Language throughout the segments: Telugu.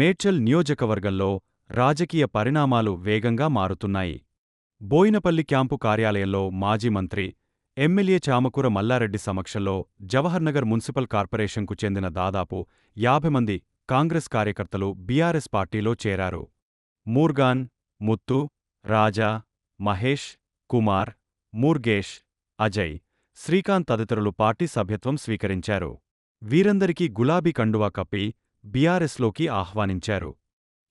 మేడ్చల్ నియోజకవర్గంలో రాజకీయ పరిణామాలు వేగంగా మారుతున్నాయి. బోయినపల్లి క్యాంపు కార్యాలయంలో మాజీ మంత్రి, ఎమ్మెల్యే చామకూర మల్లారెడ్డి సమక్షంలో జవహర్నగర్ మున్సిపల్ కార్పొరేషన్కు చెందిన దాదాపు 50 మంది కాంగ్రెస్ కార్యకర్తలు బీఆర్ఎస్ పార్టీలో చేరారు. మూర్గాన్, ముత్తు, రాజా, మహేష్, కుమార్, ముర్గేష్, అజయ్, శ్రీకాంత్ తదితరులు పార్టీ సభ్యత్వం స్వీకరించారు. వీరందరికీ గులాబీ కండువా కప్పి బీఆర్ఎస్లోకి ఆహ్వానించారు.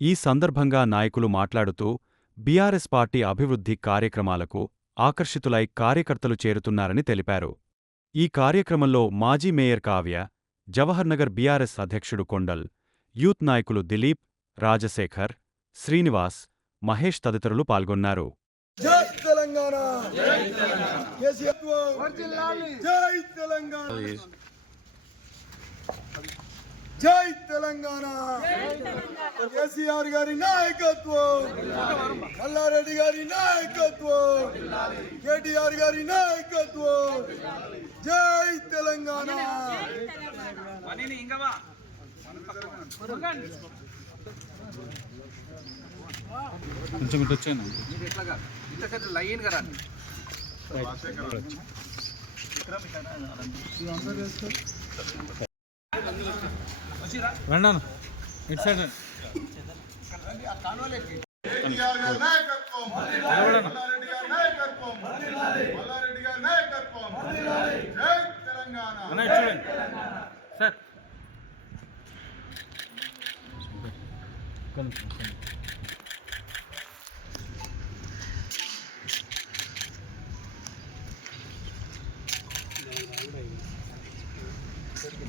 ఈ సందర్భంగా నాయకులు మాట్లాడుతూ బీఆర్ఎస్ పార్టీ అభివృద్ధి కార్యక్రమాలకు ఆకర్షితులై కార్యకర్తలు చేరుతున్నారని తెలిపారు. ఈ కార్యక్రమంలో మాజీ మేయర్ కావ్య, జవహర్నగర్ బీఆర్ఎస్ అధ్యక్షుడు కొండల్, యూత్ నాయకులు దిలీప్, రాజశేఖర్, శ్రీనివాస్, మహేష్ తదితరులు పాల్గొన్నారు. జై తెలంగాణ, కేసీఆర్ వర్ధిల్లాలి. జై తెలంగాణ, జై తెలంగాణ, కేసీఆర్ గారి నాయకత్వం, మల్లారెడ్డి గారి నాయకత్వం, కేటీఆర్ గారి నాయకత్వం. జై తెలంగాణ. కొంచెం ఇటు వచ్చాను లైన్ కదా రండి ఇటు సైడ్ చూడండి సార్.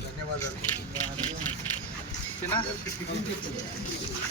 ధన్యవాదాలు.